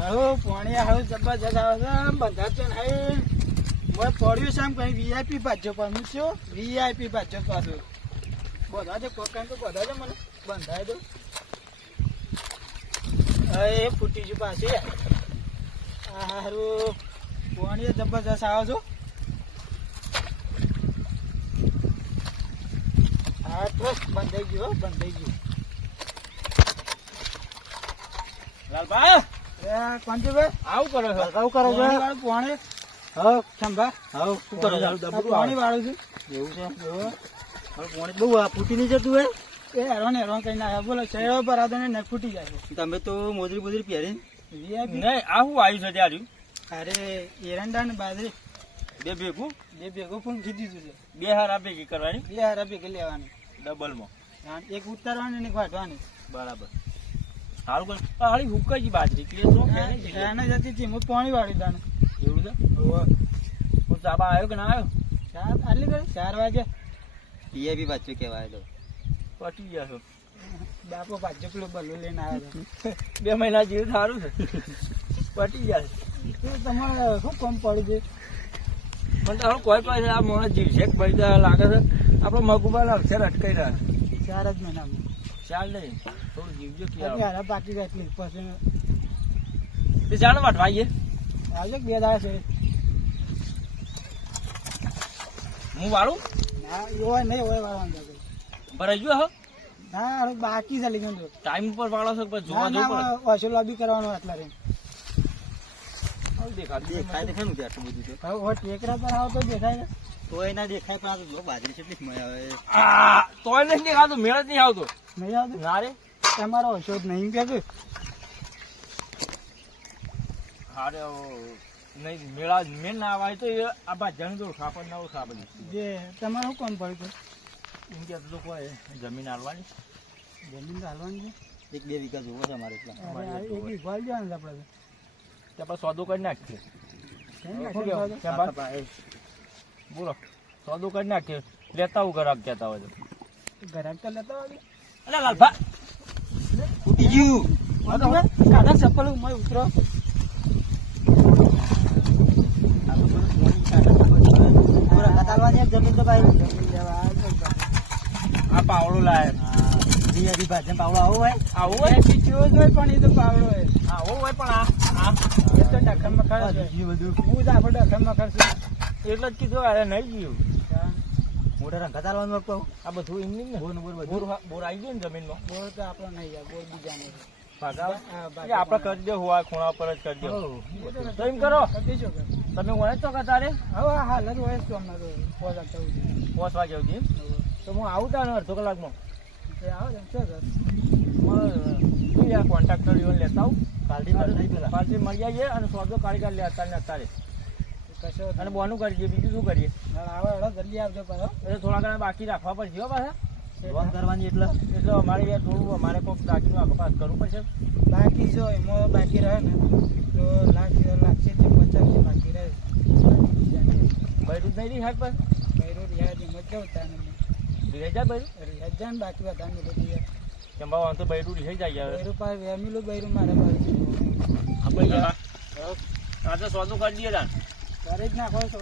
હાલો પાણી હાલો જબરજસ્ત આવે છે બંધા છે હાઈ પડ્યું છે એમ કઈ વીઆઈપી ભાજ્યો પણ વીઆઈપી ભાજ્યો પાછો. બધા છે કોકાન તો બધા મને બંધાય તો એ ફૂટી ગયું પાછી પાણી જબરજસ્ત આવે હા તો બંધાઈ ગયો બંધાઈ ગયો. લાલભાઈ આવું કરો છો? આવું કરો છો? પાણી હા ખંભા? આ પાણી વાળું છું. એવું છે? પાણી બહુ ફૂટી નહીં જતું હે? એ હેરોન હેરોન કઈ ના બોલો ચહેરા પર આદો ને ફૂટી જાય તમે તો મોજરી બોજરી પહેરી નહીં આ આવ્યું છે ત્યારે અરે એરંડા ને બાજરી. બે ભેગું? બે ભેગું પણ કીધી છે. બે હાર આપે કરવાની? બે હાર આપે લેવાની. ડબલમાં એક ઉતારવાની ને એક વાટવાની બરાબર. સારું કર. હાળી જ બાજરી. કે તો એને જતી હતી. હું પાણી વાળી દાને. એવું છે? હું આવ્યો કે ના આવ્યો? ચાર આટલી કરી ચાર વાગે. બી પાછું કહેવાય તો. પટી ગયા છો. બાપો પાછો પેલો બલ્લું લઈને આવ્યો બે મહિના જેવું સારું છે. પટી ગયા છે. તમારે શું કમ પડ્યું છે? પણ તારો કોઈ પાસે આ મોણા જીવશે તો લાગે છે. આપણો મગુબા અક્ષર અટકાઈ રહ્યા ચાર જ મહિનામાં. ચાલ. નહીં થોડું જીવજો કે બાકી પાકી જાય એટલી પછી તે ચાલો વાટવા આવીએ આવજો બે દાડા છે. હું વાળું? ના એવો નહીં હોય વાળવાનું. ભરાઈ ગયો હો. ના બાકી છે લીધું તો. ટાઈમ ઉપર વાળો છો પણ જોવા જવું પડે? વસૂલ બી કરવાનો આટલા રે પડે દેખાય દેખાય ને આટલું બધું તો હવે ટેકરા પર આવો તો દેખાય ને. તો એના દેખાય પણ આ તો બાજરી કેટલી મજા આવે. તોય નહીં દેખાતો મેળ જ નહીં આવતો. નહીં આવતું? ના રે. તમારો ઔષધ નહીં કે હારે નહીં મેળા મેળ ના આવે તો એ આ ભાજ્યાનું ખાપડ ના ઓછા જે તમારે શું કામ પડ્યું એમ કે લોકો જમીન હાલવાની જમીન તો હાલવાની એક બે વીઘા જોવો છે અમારે છે એક વીઘો જવાનું આપણે ત્યાં આપણે સોદો કરી નાખીએ? બોલો. સોદો કરી નાખ્યું લેતા હું ઘરાક કહેતા હોય તો. ઘરાક તો લેતા હોય અલે લાલભા ઉઠી ગયું. કાઢા ચપ્પલ ઉમર ઉતરો. લેવા. આ પાવડું લાય. પાવડો આવો હોય. આવું હોય? હોય પણ એ તો પાવડો હોય. આવું હોય પણ આ આ તો મખર જ હોય. હું જ ડખમ મખર છું એટલે જ કીધું અરે નહીં ગયું. મોટા રંગા ચાલવાનું આ બધું એમની ને? બોર બોર બોર આવી ગયું ને જમીનમાં? બોર તો આપણો નહીં જાય બોર બીજા નહીં કરી દે ખૂણા પર જ કરી દે. તો તો એમ કરો. તમે વણે છો કે તારે? હવે હા જ હોય તો હમણાં તો પોચ હોય વાગે સુધી તો હું આવું તાને અડધો કલાકમાં? આવો ને? કોન્ટ્રાક્ટર લેતા આવું. પાર્ટી મળી આવીએ અને સોદો કારીગર લે અત્યારે અત્યારે. અને બોનું કરીએ બીજું શું કરીએ? આવે જલ્દી આવજો પાછો. એટલે થોડા ઘણા બાકી રાખવા પડશે હો પાછા. લોન કરવાની એટલે? એટલે અમારે યાર થોડું અમારે કોઈક દાખીનું આગળ કરવું પડશે. બાકી જો એમાં બાકી રહે ને તો લાખ લાખથી પચાસ બાકી રહે. બૈરું જ નહીં રહી હાથ પર? બૈરું રિયાજ એમ જ જવું તાને રહી જાય બૈરું. ને બાકી બધાને બધું. કેમ બાબા તો બૈરું રહી જાય યાર. બૈરું પાસે વેમેલું બૈરું મારે પાસે. આપણે આજે સોદું કરી દઈએ તાન ઘરે જ નાખો તો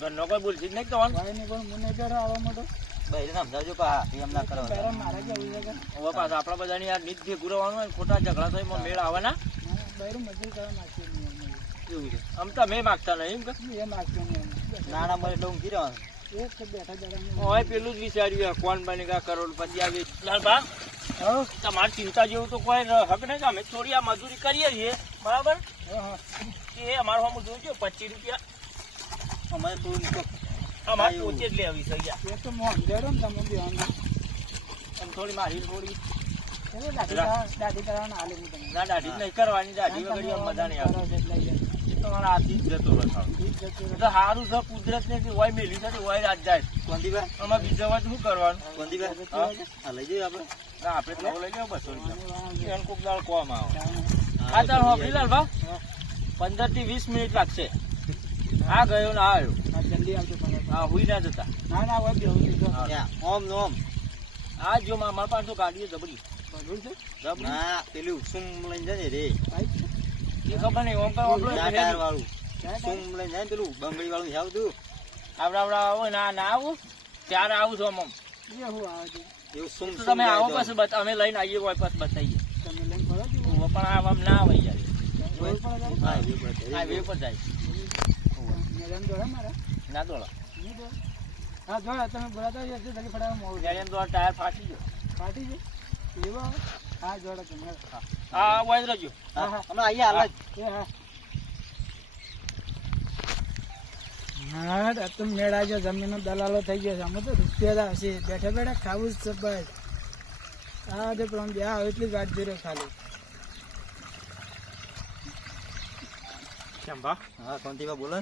ઘરનો કોઈ બોલતી જ નહીં તમારે ભાઈ ને પણ મને જરા આવવા માટે બૈરું સમજાવજો પા એમ ના પહેલા મારે જવું છે હવે પાછા આપણા બધાની યાર નીત ભેગું રહેવાનું હોય ખોટા ઝઘડા થાય મેળ આવે ના? ના, બૈરું મજૂર કરવા એવું છે. આમ તો મેં માગતા નહીં એમ કે? એ માગતું નહીં. નાના મળે એટલે ઊંઘી રહેવાનું. છે પેલું જ વિચાર્યું કોણ બનેગા કરોડપતિ આવી. લાલબા હો? તમારી ચિંતા જેવું તો કોઈ હક નહીં કે અમે થોડી આ મજૂરી કરીએ છીએ. બરાબર? હો, હો. એ અમારું હમ જોઈજો પચીસ રૂપિયા અમારે તો અમારે પોતે જ લેવી છે યાર એ તો હું સમજાડો ને તમે બી આમ. આમ થોડી મારી થોડી. દાઢી કરવા- હાલે હું તમને. ના દાઢી નહીં કરવાની દાઢી વગર મજા નહીં આવે. એટલે લઈ જાય. એ તો મારા હાથથી જ જતો બતાવ ઠીક છે, ચલો. એટલે સારું છે કુદરત ને હોય મેલી છે હોય રાત જાય. આમાં બીજા વાત શું કરવાનું? હા? ના આપણે તો લઈ જાવ બસો રૂપિયા. કોક દાળ કોમ આવે. હા ચાલ હોપી ભાઈ પંદરથી વીસ મિનિટ લાગશે. આ ગયો ને આ આવ્યો. હા, જલ્દી આવજો હા આ હુઈ ના જતા. ના ના હોય ઓમ આ જો મારા પાસે તો ગાડી જબરી. ના પેલું સુમ લઈને જાય ને રે. એ ખબર નહીં ઓમ ટાયર વાળું. સુમ લઈને જાય પેલું બંગડી વાળું છે તું. આવડા આવડા આવો ના ના આવું. ત્યારે આવું છું આમ એ શું આવે છે એવું સુમ તમે આવો. પછી અમે લઈને આવીએ પછી બતાવીએ. તમે લઈને ફરો છો? પણ આમ ના આવે? યાર પર જાય. મારા? ના દોડો નહીં? હા દોડા તમે બોલાતા જશે તકે ફટાફટ મોડું ટાયર ફાટી ગયો. ફાટી એવો હા જોડે તમે. હા હા હમણાં અહીંયા હાલ જ. હા હા. આ મેળા જો જમીનનો દલાલો થઈ ગયો છે. અમે તો રૂપિયા હશે. બેઠા બેઠા ખાવું જ છે બસ. હા તે પણ બે આવે એટલી વાત જોઈ રહ્યો ખાલી. કેમ ભા હા કોંતીબા બોલો.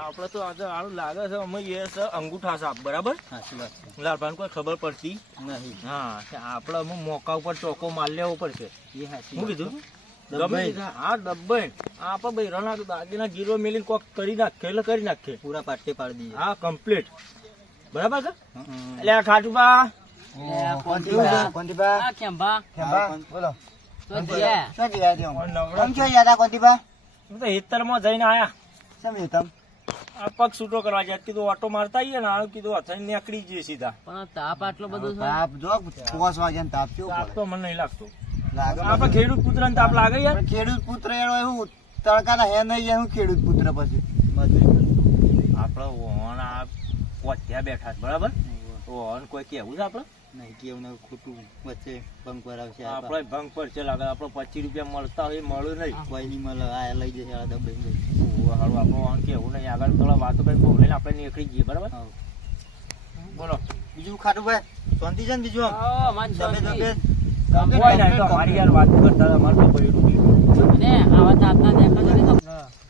આપણે તો આજે આનું લાગે છે અમે એ છે અંગૂઠા સાપ બરાબર? સાચી વાત લાલભાઈ કોઈ ખબર પડતી નહીં. હા આપડે આપણે અમુક મોકા ઉપર ચોકો માર લેવો પડશે. એ હાચી હું કીધું? હા આપણે ભાઈ રણા ગીરો મેલીને કોક કરી નાખે એટલે કરી નાખે. પૂરા પાટે પાડી દઈએ. હા કમ્પ્લીટ બરાબર છે? એટલે આ ખાટુબા કોંતીબા. કેમ્બા બોલો. તો જીયા. શું જીયા નવરા આમ ક્યાં ગયા કોંતીબા? હું તો હેતરમાં જઈને આયા? આ પગ છૂટો કરવા જાય. કીધું ઓટો મારતા આવીએ ને આ કીધું અથાઈ નીકળી જઈએ સીધા. તાપ જો પોસ વાગ્યા તાપ થયો તાપ તો મને નહીં લાગતો. લાગે આપણે ખેડૂત પુત્ર તાપ લાગે યાર. ખેડૂત પુત્ર એનો એવું તડકાના હે નહીં એ હું ખેડૂત પુત્ર પછી. આપણે ઓન આ કોત્યા બેઠા છે બરાબર? ઓન કોઈ કેવું છે આપણે? નહીં કેવું ને ખોટું વચ્ચે ભંગ પર આવશે આપણે ભંગ પર છે લાગે આપણે પચીસ રૂપિયા મળતા હોય એ મળ્યું નહીં. કોઈ નહીં મળે આ લઈ જશે આ દબાઈ હારું આપણું કેવું નહીં. આગળ થોડા વાતો કરી બહુ લઈને આપણે નીકળી જઈએ બરાબર? બોલો. બીજું ખાટું ભાઈ શાંતિ છે ને બીજું બબિયત? કોઈ નહીં તો અમારી યાર વાત કરતા અમારે તો કોઈ રૂપિયા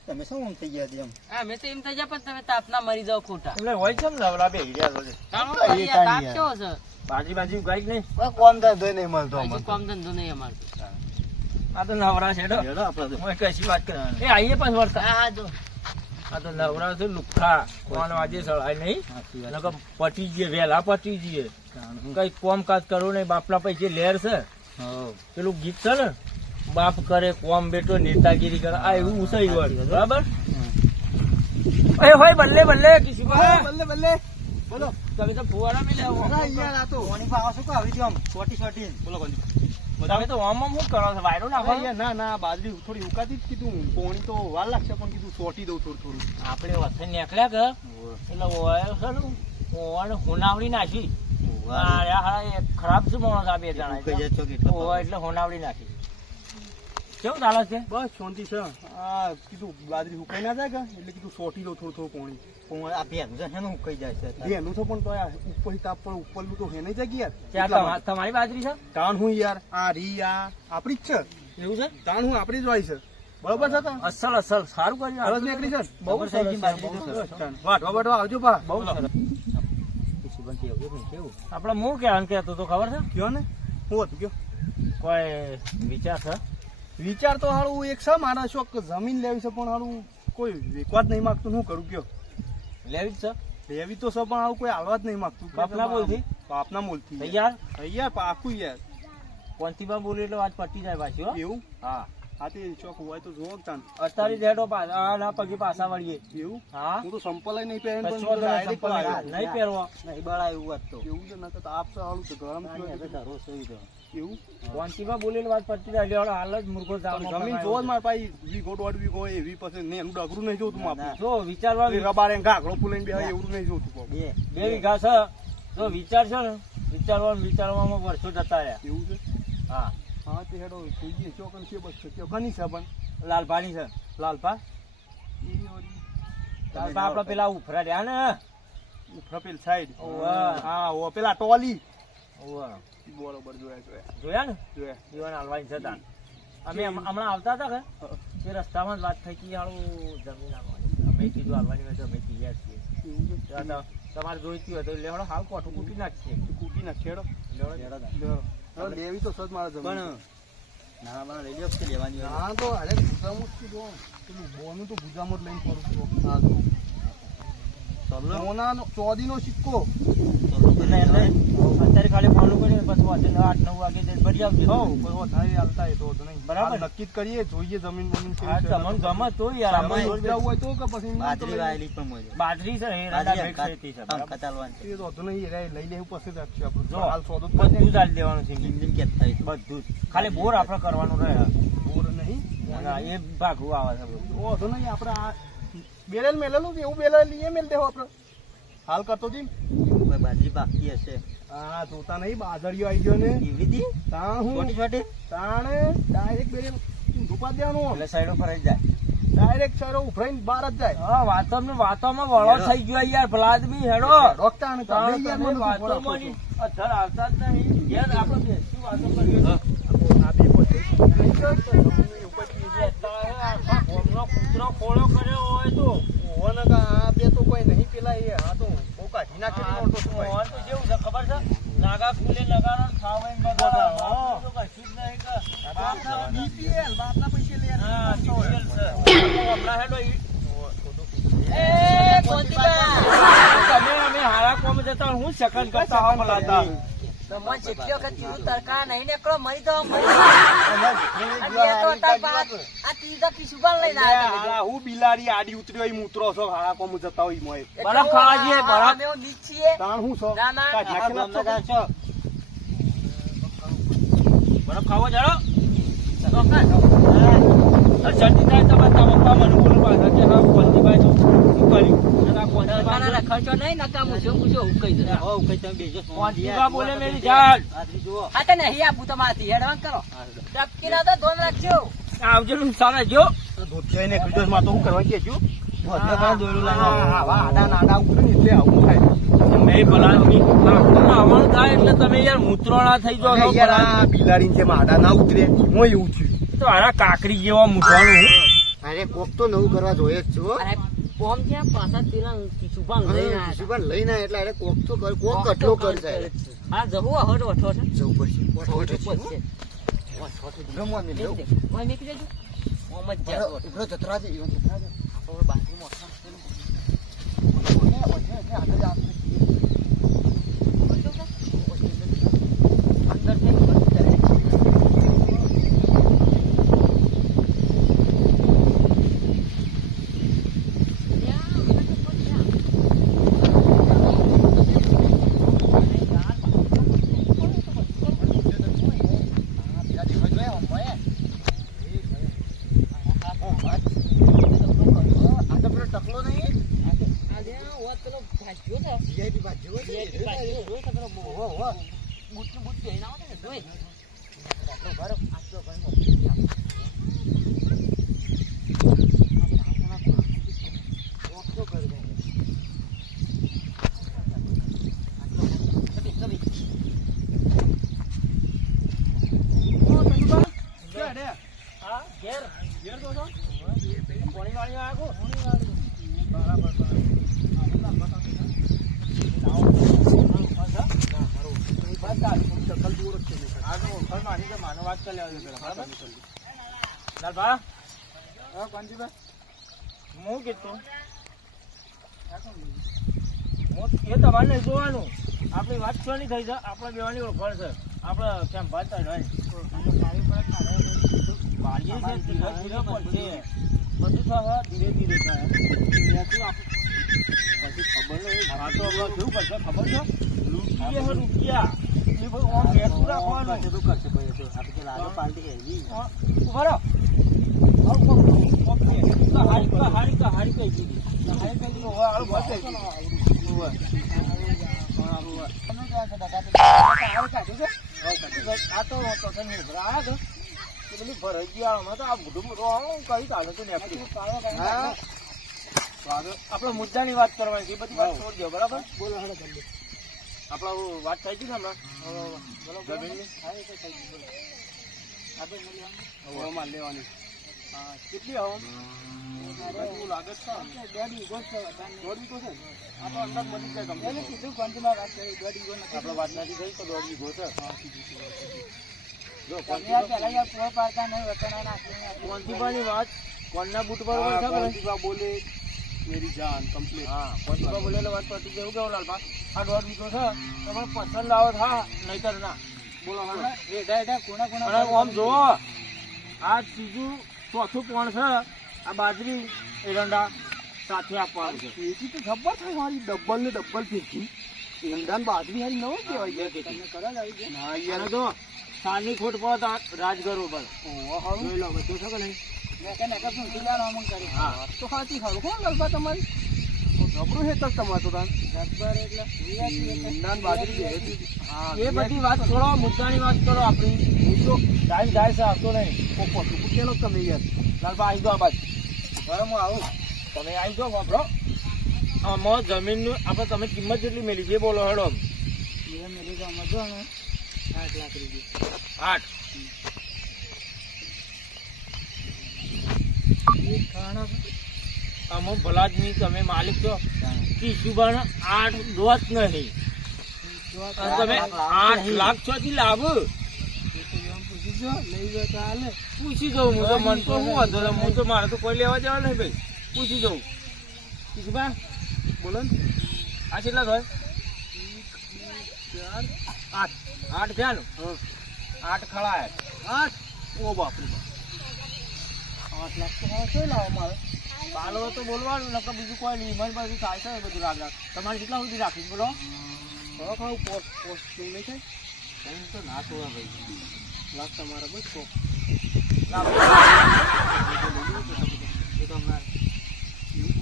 તમે શું થઈ ગયા હતી આમ? એટલે હોય છે ને નવરા બે હીરા રોજે. બાજી બાજી ઉગાડી નહીં? કોઈ કોમ ધંધો નહીં મળતો અમને. આ તો નવરા છે. ઓય કશી વાત કરે એ આઈએ પાછ વળતા. આ તો નવરા છે લુખ્ખા કોણ વાજે સળાય નહીં. નકર પટી જઈએ વહેલા પટી જઈએ. કઈ કોમ કાજ કરવું નહીં બાપના પૈસે લેર છે. પેલું ગીત છે ને બાપ કરે કોમ બેટો નેતાગીરી કરે. આ એવું ઉસાઈ હોય. બરાબર? એ હોય બલ્લે બલ્લે કિશોરભાઈ. બલ્લે બલ્લે બોલો. તમે તો ફુવારા મેં લેવો યાર આ તો શું કહો? આમ? સોટી. બોલો કોણ તમે તો આમ આમ શું કરો છો? વાયરો નાખો ના ના બાજરી થોડી ઉકાતી જ કીધું પોણી તો વાર લાગશે પણ કીધું સોટી દઉં થોડું થોડું. આપણે વસે નીકળ્યા કે? એટલે ઓય છે ને ઓવાને હોનાવડી નાખી. ખરાબ છે માણસ આ બે જણા એટલે હોનાવડી નાખી. કેવું ચાલે છે? બસ શાંતિ છે. આ કીધું બાજરી સુકાઈ ના જાય કે? એટલે કીધું સોટી લો થોડું થોડું પાણી. આ ભેગું છે ને ઉકાઈ જાય છે. એનું તો પણ તો ઉપર તાપ પણ ઉપરનું તો હે નહીં જગ્યા ત્યાં યાર તમા- તમારી બાજરી છે? તાણ હું યાર આ રી આ આપણી જ છે. એવું છે? તાણ હું આપણી જ હોય છે. બરોબર છે અસલ અસલ. સારું કર્યું સરસ નીકળી છે? બહુ સરસ છે. વાટવા વાટવા આવજો પા બહુ છે? આપણે હું કહેવાનું કહેતો તો ખબર છે? કયો ને? હું હતું કયો? કોઈ વિચાર છે? વિચાર તો હારું એક છે મારા શોખ જમીન લેવી છે પણ હારું કોઈ વેકવા જ નહીં માગતું હું કરું કયો? લેવી જ છે. લેવી તો છે પણ હારું કોઈ હાલવા જ નહીં માગતું. બાપના બોલથી? બાપના બોલથી. તૈયાર? તૈયાર પાકું યાર. કોંતીબા બોલે એટલે વાત પટી જાય પાછી એવું? હા. હા તે શોખ હોય તો જોવો તાન. અત્યારે રેડો ના પગે પાછા વળીએ. એવું? હા. હું તો સંપલ નહીં પહેરું વાંધો નહીં, બળાય એવું વાત તો. એવું છે નકર તો આપ તો ગરમ થયું ધરો સોઈ. એવું વાંચીમાં બોલેલી વાત પટી જાય એટલે હાલ જ પણ જમીન જોવો જ મારે પાછી વીઘો દોઢ વીઘો હોય એવી પછી ને એનું ડગરું નહીં જોતું માપનું જો વિચારવા રબારે ઘાઘરો ફૂલાઈને બેહાય એવું નહીં જોતું. બે. બે વીઘા છે. જો વિચાર છે ને વિચારવાનું વિચારવામાં વર્ષો જતા રહ્યા. એવું છે? હા. હા તે હેડો જોઈએ ચોકન છે. બસ છે છે પણ. લાલભાની છે. લાલપા લાલભા આપડે પેલા ઉફરા રહ્યા ને. ફપેલ સાઈડ હા પેલા ટોલી. ઓવે. બરોબર જોયા જોયા. જોયા ને? જોયા. જીવન હાલવાની જતા. અમે હમણાં આવતા હતા કે? તે રસ્તામાં જ વાત થઈ કે હાલું જમીન આવવાની અમે કીધું હાલવાની હોય તો અમે તૈયાર છીએ. તમારે જોઈતી હોય તો લેવડો હાલ કોઠું કૂટી નાખીએ. કૂટી ના ખેડો લેવડો. લેવી તો સજ મારા જમીન નાના બાના લઈ કે લેવાની? હા તો અરે ગુજામતથી જો. પેલું બોનું તો ગુજામત લઈને ફરું છું. હા જો સોનાનો ચોદીનો સિક્કો અત્યારે ખાલી ફોન કરીએ પછી વાંચે આઠ નવ વાગે ભરી આવજો હઉ, કોઈ વધારે હાલતા એ તો નહીં. બરાબર. નક્કી કરીએ જોઈએ જમીન બમીન છે. તમને ગમે તો યાર સામાન જવું હોય તો કે પછી તો લઈ લઈએ. બાજરી છે એ રાડા ભેટ ખેતી છે? એ તો નહીં, એ લઈ લેવું પછી જ આપણે. જો, હાલ સોદો બધું. જ દેવાનું છે બધું ખાલી બોર આપણે કરવાનું રહે બોર નહીં. એ ભાગવું આવે છે બધું. તો નહીં, આપણે આ બેલેલ મેલેલું છે, એવું બેલેલ લઈએ મેલ દેવો આપણે. હાલ કરતો જી. હા જોતા નહીં બાદળીઓ આવી ગયો ને. તાણ હું? તાણ ડાયરેક્ટ બેલેલ ધૂપા દેવાનું એટલે સાઈડો ફરાઈ જાય. ડાયરેક્ટ સારો ઉભરાઈને બહાર જ જાય. હા વાતોમાં વાતોમાં વળો થઈ ગયો યાર ભલા આદમી હેડો. ડોક્ટર ને તમે યાર મને વાતોમાં અધર આવતા જ નહીં. યાર આપણે બેસી વાતો કરીએ? આ બે પછી કૂતરો ખોળો કર્યો હોય તો? ઓને આ બે તો કોઈ નહીં પેલા એ આ તો બહુ કાઢી નાખેલી તો શું હોય? તો જેવું છે ખબર છે? નાગા ફૂલે લગાડો ખાવાય ને બગાડો. તો કશું જ નહીં કે. બાપના બીપીએલ બાપના પૈસે લે હા, બીપીએલ છે. હમણાં એ કોંતિકા તમે અમે હારા કોમ જતા હું સેકન્ડ કરતા હો મલાતા. હું બિલાડી આડી ઉતર્યો ઈ મૂતરો છો હાળા કોમ જતા હોય મોય બરફ ખાવા જઈએ, બરફ. તાણ હું છો? ના, ના. જ છો. બરફ ખાવો જાડો. શરદી થાય તો તારા પપ્પા મને બોલો કે હા કોંતીભાઈ તો શું કર્યું અને આ કોંતીભાઈ ખર્ચો નહીં નકામું છે હું શું કહી દઉં કોંતીભા બોલે મેરી જાન હા તો નહીં આપું તમારાથી એડવાન્સ કરો. ટપકી ના તો ધોન રાખજો. આવજો જો. ધોતિયાઈ ને માં તો હું કરવા કેજો આડા નાડા ઉતરે એટલે આવું થાય. મેં આવવાનું થાય એટલે તમે યાર મૂત્રોણા થઈ જાઓ યાર આ બિલાડી છે માડા ના ઉતરે હું એવું થયું તો આરા કાકરી જેવા મૂઠવાનું અરે કોક તો નવું કરવા જોઈએ જ છું. અરે કોમ ક્યાં પાછા પેલા સુભાન લઈને. પણ લઈને એટલે અરે કોક તો કર કોક કટલો કર જાય હા જવું આ હટ ઓઠો છે. જવું પડશે પછી. રમવા મેં લેવું. ઓય મેકી દેજો ઓમ જ જાય ઉભરો- ઉભરો જતરા છે, ઈવન જતરા છે. આપણે બાથરૂમ ઓછા છે ઓને, એટલે આગળ જ. Gracias. હા, કાનજીભાઈ? હું કીધું? એ તમારે જોવાનું. આપણી વાત તો નહીં થઈ જાય આપણે બેવાની ઓળખાણ છે. આપણે કેમ થાય નહીં વાળીએ છે ધીરે ધીરે પડશે બધું થશે ધીરે ધીરે થાય. પછી ખબર નહીં. આ તો હવે કેવું કરશે? ખબર છે? લૂંટીએ છે રૂપિયા એ બધું આમ બેસું રાખવાનું. બધું કરશે ભાઈ. આપણે તો લાલો પાલટી હેવી. આ તો તો તો. એ પેલી આમાં તો આ મોઢું મોઢું કઈ કાઢે તો નેકળી. હા. તો આપણે મુદ્દાની વાત કરવાની છે એ બધી વાત છોડી દો બરાબર બોલો, હાલો, જલ્દી. આપણે વાત થઈ ગઈ ને હમણાં જમીનની? હવે માલ લેવાની. કેટલી હવા એવું લાગે છે? દોઢ વીઘો છે, દોઢ વીઘો છે. આ અંદાજ બની જાય ગમે એને કીધું પંચમાં વાત કરી, દોઢ વીઘો નથી. આપણે વાત નથી થઈ તો દોઢ વીઘો છે? તમે. કોંતીબાની વાત કોણના બૂટ પર હોય? કોંતીબા બોલે મેરી જાન કમ્પ્લીટ હા બોલે બોલેલો વાત પતી ગયું કેવું લાલભા આ દોઢ વીઘો છે? તમારે પસંદ આવો તો હા નહીતર ના. બોલો હા ડાય એડા કોના કોના આમ જુઓ આ ત્રીજું ચોથું પણ છે? આ બાજરી એરંડા સાથે આપવાનું છે. એથી તો ખબર થાય મારી ડબલ ને ડબલ ફેંકી ઈંડાન બાજરી હારી નવો કહેવાય. તમને ખરા આવી ગયા? ના યાર તો સાની ખોટ આ રાજગર ઉપર જોઈ લો બધું છે કે નહીં? મેં કે નકર શું સીધાનો અમંગ કરી. હા. તો સાચી ખરું કોણ લગભગ તમારી? ગભરું છે તક તમારે તો તાન જબ્બર એટલે ઈંડાન બાજરી છે હા એ બધી વાત છોડો મુદ્દાની વાત કરો આપણી હું તો ટાઈમ જાય છે આવતો નહીં. ઓ તું કેલો તમે યાર. લાલબા આવી જાઓ આ બાજુ. બરાબર હું આવું. તમે આવી જાઓ વાપરો. આમાં જમીનનું આપણે તમે કિંમત જેટલી મેલી છે બોલો હેડો. મેં મેરી તો ને. આઠ લાખ રૂપિયા. આઠ. એક આમાં ભલાદની તમે માલિક છો. કિશુભાઈ આઠ દોત નહીં. તમે આઠ લાખ છો થી લાભ? પૂછી જો લઈ જાઓ તો પૂછી જવું હું તો મન તો શું વાંધો? હું તો મારે તો કોઈ લેવા જવા નહીં ભાઈ. પૂછી જવું કિશુભાઈ બોલો ને. આ કેટલા થાય? આઠ. આઠ થયા ને? હા. આઠ ખળા આઠ. ઓ બાપ. આઠ લાખ તો લાવો મારે? પાલો તો બોલવાનું નકર બીજું કોઈ નહીં. મારી પાસે થાય છે બધું રાગ રાગ. તમારે કેટલા સુધી રાખીશ બોલો? થોડો ખાવું પોસ્ટ પોસ્ટ નહીં થાય? ટાઈમ તો ના થોડા ભાઈ. લાખ તમારા બસ શોખ એ તો હમણાં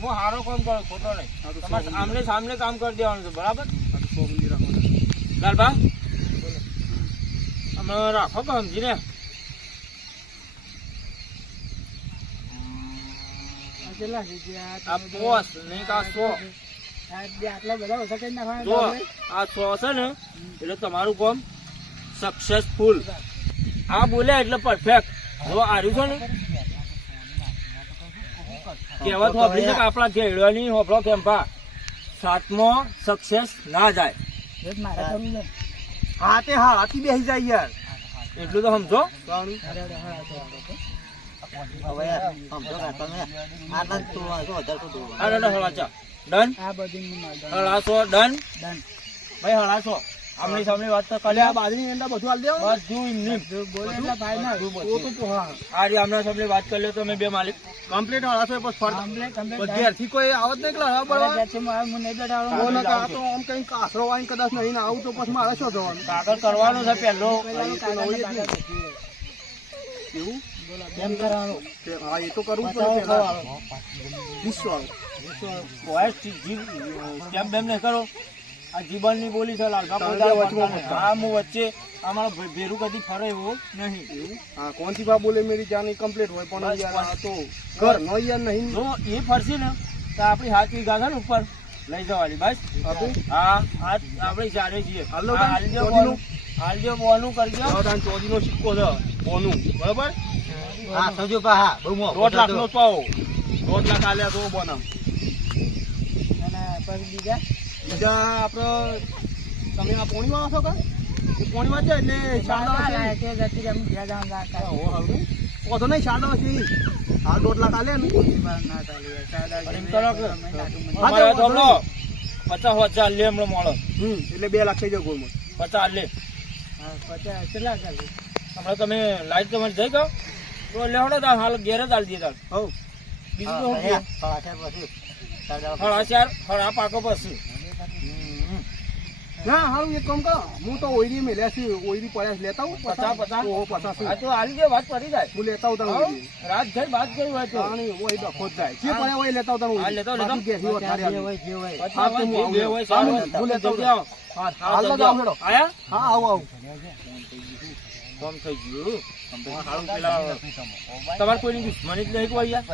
હું સારો કામ કરું ખોટો નહીં. હા તો તમારે આમને સામને કામ કરી દેવાનું છે બરાબર? આ તો સો મિનિટ રાખવાના લાલભા? અમે રાખો સમજીને કેટલા આ પોસ નહીં કે સો. આટલા બધા ઓછા કરી નાખવાના આ સો છે ને એટલે તમારું કામ સક્સેસફુલ આ બોલ્યા એટલે પરફેક્ટ જો આર્યું છે ને કહેવત હોભળી છે કે આપણા ઘેડવાની હોભળો કેમ્પા સાતમો સક્સેસ ના જાય. હા. તે હા હાથી બેસી જાય યાર. એટલું તો સમજો. તાણી. અરે અરે હા તો આવે છે. હા દાદા હળાચા ડન? આ બધું હું માલ દઉં. હળાસો ડન. Done. ભાઈ હળાસો આમની સામે વાત તો આ બાજરી એંડા બધું હાલ દેવાનું? બધું એમની બોલે એટલે final. તો તો પોહા આ જે આમના સામે વાત કરી લો તમે બે માલિક. કમ્પ્લીટ complete બધી કોઈ આવત નહીં જાતથી મારે હું નહીં બેઠાડો. આ તો આમ કઈ કાસરો વાઈને કદાચ નહીં આવું તો પછી મારે શું જવાનું? કાગળ કરવાનો છે પહેલો. છે. એવું? કેમ કરવાનું? હા એ તો કરવું પડે. ગુસ્સો આવે. કેમ બેમ નહીં કરો? આ જીવનની બોલી છે. હા હું વચ્ચે અમારો ભેરું કદી ફરે એવું નહીં. હા કોનથી બા બોલે? મેરી જાની કમ્પ્લીટ હોય પણ યાર આ તો ઘર નો યાર નહીં. જો એ ફરશે ને તો આપણી હાથ વીઘા છે ને ઉપર. લઈ જવાની બસ. હા હા આપણે ચારે છીએ. હાલજો. બોનું. હાલજો બોનું કરી દો દાદાને ચોરીનો સિક્કો છે કોનું બરાબર? હા સમજો પા હા બહુ મોં. દોઢ લાખ નો પાવો દોઢ લાખ આલ્યા તો બોનમ. અને પછી બીજા? બીજા આપણે તમે આ છો કા? એ જ એટલે હશે લાયા તે જતી અમે ઘેર જવાનું રાત ઓ નહીં હશે ઈ. હાલ દોઢ લાખ આલે ને. ના ચાલી. મંડી. હા, તો તો પચાસ હજાર લે હમણાં મળે હમ એટલે બે લાખ થઈ જાય ગોળમાં. પચાસ લે. હા, પચાસ. કેટલા ચાલે? હમણાં તમે લાઈટ તમારી જઈ ગયો? તો લેવડો તાર હાલ ઘેર જ આલી દઈએ તાર હવ બીજું તો હા? હા, હા. સરદાર હળા પાકો પછી ના હારું એક કામ કરો હું તો ઓઈરી મેલ્યા છે ઓયરી પડ્યા લેતા હું પચાસ, પચાસ. ઓહો પચાસ આ તો હાલી દે વાત પડી જાય હું લેતા આવું તને હો? ઓયરી. રાત થઈ વાત ગઈ હોય તો તાણી ઓય ડખો જાય જે પડ્યા હોય લેતા આવું તને હા, લેતા પચાસ જે હોય, જે હોય. હા, તો હું આવું. હા, હું લેતા જલ્દી હા હા, હાલ જ આવો. હેડો. આયા હા આવું આવું કામ થઈ ગયું. હારું તમારે કોઈની દુશ્મની જ નહીં કોઈ યાર?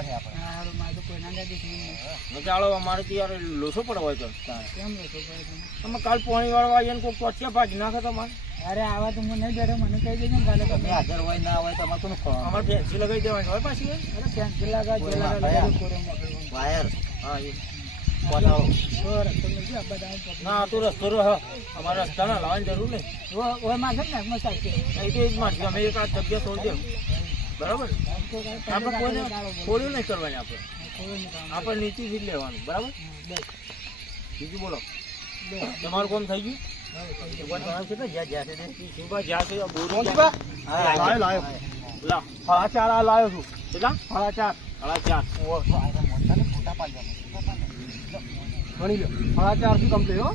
તો આળો અમારે તો યાર લોસો પડે તો. કેમ લોકો ભાઈ તમે? તમે કાલ પાણી વાળવા કોઈ ચોચ્યા ભાજી નાખે તમારે અરે આવા તો મને નહીં બેઠો મને કહી દેજો કાલે તમે. હાજર હોય ના હોય તમારે કોનું અમારે ફેન્સી લગાવી દેવાની હોય પાછી? અરે પેન્સિલ લગાવ. વાયર. હા એ. તો રસ્તો આ બધા ના તો રસ્તો રહ્યો. અમારે રસ્તા લાવવાની જરૂર નહીં. ઓયમાં છે ને નાકમાં સાચી. તો એ જ મારશે અમે એક આ જગ્યા છોડી બરાબર? આપણે કોઈને ખોડ્યું નહીં કરવાની આપણે. આપણે નીચે જ લેવાનું. બરાબર? બીજું બોલો. તમારું કોમ થઈ ગયું? છું? લાયો. સાડા ચાર છું. કેટલા? સાડા ચાર સાડા ચાર ગણી લો સાડા ચારથી કમ્પ્લીટ હો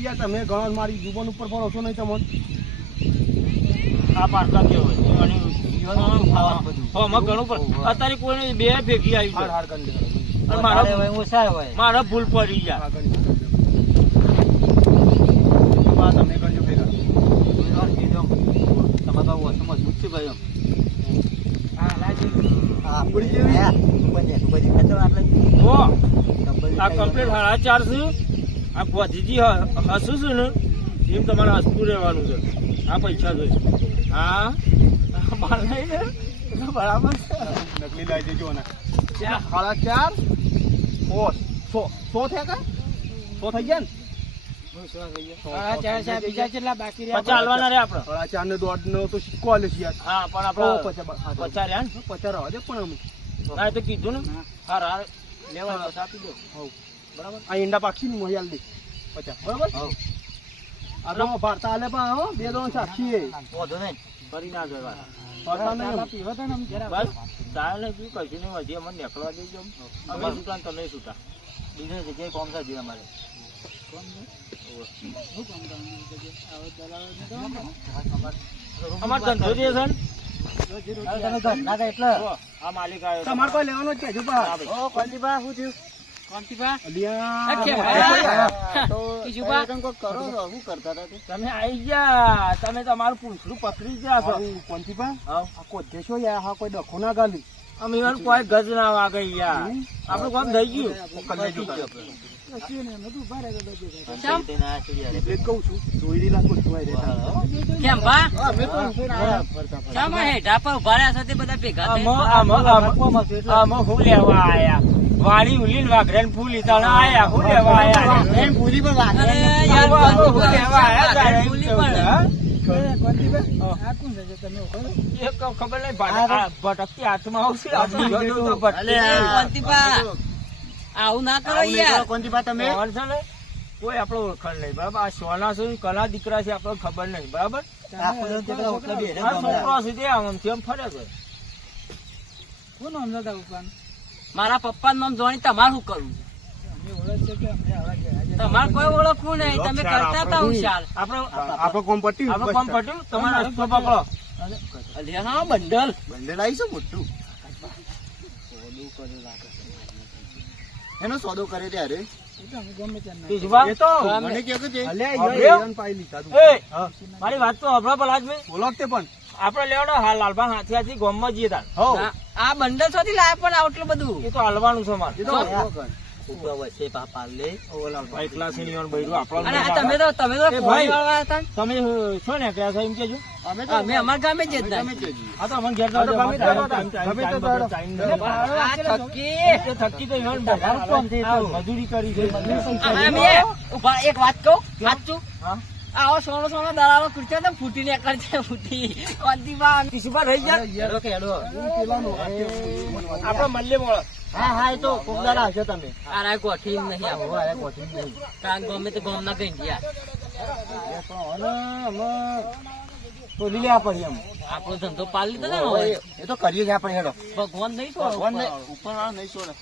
યાર તમે ગણો મારી જુબાન ઉપર ભરોસો નહીં તમને આ પારકા કેવો અત્યારે કોઈ બે ભેગી આવી છે મારા ભૂલ પડી ગયા હા, ગણી લો. બા, તમે કરજો ભેગા હા, ઉંગળી જેવી જો આ કમ્પ્લીટ સાડા ચાર છે. આ પહોંચીજી હસું છું ને એમ તમારે હસતું રહેવાનું છે. આ પૈસા જોઈ. હા? બરાબર છે. નકલી લાવી દેજો ને. સાડા ચાર? સો સો થયા કા? સો થઈ ગયા ને? પચાસ કીધું ને. હા. લેવા આપી દો. હવ. બરાબર? આ ઈંડા પાક્ષી ની મોહિયાલ દે પચાસ. બરાબર? આ તો ભારતા આલે પણ હો બે ત્રણ સાક્ષી જોવા ભારતા નહીં. તો ને છૂટા. બીજી જગ્યાએ કોમ થાય અમારે. અમારે ધંધો છે તમારે કોઈ આવી ગયા તમે તમારું પૂંછડું પકડી ગયા છો? કોઈ છો યાર હા કોઈ ડખો ના ગાલી અમે કોઈ ગજ ના વાગે યાર આપણું કામ થઈ ગયું વાળી ઉલીન વાઘરેન ફૂલ લીધા આયા હું લેવા આયા ફૂલી પણ વાઘરે ખબર નહીં ભટકતી હાથમાં આવશે આવું ના કરો યાર. કોણ છે ને? કોઈ આપણો ઓળખાણ નહીં બરાબર? આ સોના શું કલા દીકરા છે આપણને ખબર નહીં બરાબર? આ છોકરો આમ આમથી ફરે છે. કોણ નામ છે મારા પપ્પા નામ જોણી તમારે શું કરવું છે? અમે ઓળખ છે કે અમે આવા ગયા છે. તમારે કોઈ ઓળખવું નહીં તમે કરતા હતા હુશાર આપણે આપડે કોમ પટ્ટી આપડે કોમ પટ્યું તમારા પકડો. બંડલ. બંડલ આવી છે મોટું. એનો સોદો કરે ત્યારે? એ તો અમે ગમે ત્યાં ના. તો ઈયો ઈયોન પાઈ લીધા તું. મારી વાત પણ. આપડે લેવડો હા લાલભા હાથી હાથી ગામમાં જઈએ તાર. આ- આ બંડલ સુધી લાવે પણ આટલું બધું. એ તો હાલવાનું છે મારે. એ તો એકલા સીણીઓનું બૈરું આપણો અને તમે તો તમે તો ભાઈ. હતા તમે છો ને ક્યાં છો એમ કેજો અમે અમારા ગામે જ હતા હા તો અમને ઘેર તો જાઓ, ગમે તે ટાઈમ- જાઓ, ટાઈમ- ટાઈમ- ગમે તે ટાઈમ જાઓ. ટાઈમ નથી. આ થકી. એ થકી તો ઈવન બધાનું કામ છે, મજૂરી કરી છે. અમે એક વાત કહું સાચું હા? આવો સોનો સોનો દલાલો કુર્ચા તો ફૂટી ને છે ફૂટી. કોંતીબા કિશુભા રહી જા આપડે આપણે મળીએ મોળો હા હા એ તો કોકદારા તમે. આરા ગોઠી નહીં આવો કારણ ગમે તો ગમ ના ગઈ ગયા. શોધી લેવા પડી એમ. આપણો ધંધો પાલ લીધો ને. એ તો કરીએ જ આપણે હેડો. ભગવાન નહીં છોડે ભગવાન ઉપર. નહીં નહીં છોડે.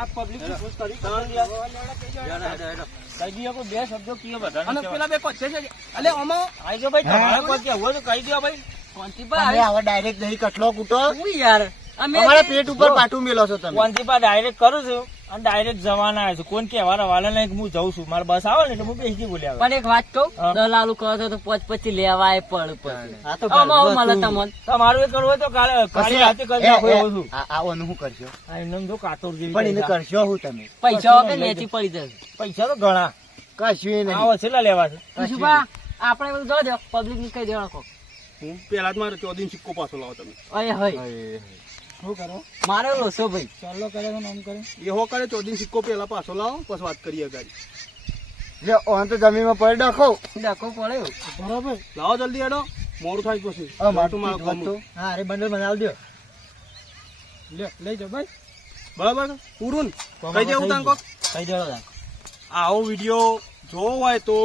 આ પબ્લિક કરી કહી દઈએ કોઈ બે શબ્દો કીએ બધા અને પેલા બે કોચે છે અલે આમાં આઈ જાઓ ભાઈ તમારે કોઈ કહેવું તો કહી દો ભાઈ. કોંતીબા હવે હવે ડાયરેક્ટ નહીં કટલો કૂટો. શું યાર અમે અમારા પેટ ઉપર પાટું મેલો છો તમે. કોનથી પા ડાયરેક્ટ કરું છું. અને ડાયરેક્ટ જવાના છે. કોણ કે રવાલા નહીં કે હું જઉં છું. મારે બસ આવે ને એટલે હું બેસી બોલી આવે. પણ એક વાત કહું દલાલુ છો તો પોચ પછી લેવાય પડ તો મળે તમને. તમારું એ કરવું હોય તો કાલે કાલે રાતે કરી નાખો એવું છું. આ આવાનું શું કરશો એમને જો કાતર જેવી પણ એને પૈસા. કરશો હું તમે. પૈસા વગર નેચી પડી જશે પૈસા તો ઘણા. કશું આવો છેલ્લા લેવા છે. આપણે બધું જોઈ દો. પબ્લિકની કહી દેવા કહો. પેલા જ મારે ચોદીન સિક્કો પાછો લાવો તમે. અય હોય શું કરો? મારે લોસો ભાઈ. ચાલો કરે તો નામ કરે. એ કરે ચોથી સિક્કો પેલા પાછો લાવો પછી વાત કરીએ ગાડી. લે ઓન તો જમીનમાં પડે ડકો પડ્યો બરાબર. લાવો જલ્દી હેડો. મોડું થાય પછી. આ માટું મારું કામ. હા અરે બંડલ બનાવી દો. લે લઈ જાઓ ભાઈ. બરાબર? પૂરું ને? કહી દેવું તાન કોક કઈ દેડો આવો વીડિયો જોવો હોય તો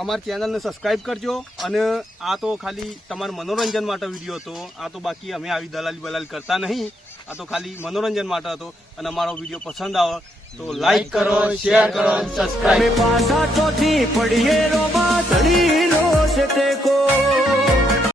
અમારી ચેનલને સબસ્ક્રાઇબ કરજો અને આ તો ખાલી તમારા મનોરંજન માટે વીડિયો હતો. આ તો બાકી અમે આવી દલાલી બલાલી કરતા નહીં. આ તો ખાલી મનોરંજન માટે હતો અને અમારો વીડિયો પસંદ આવે તો લાઈક કરો શેર કરો સબસ્ક્રાઈબ પાછા ચોથી પડીએ રોબા તે કો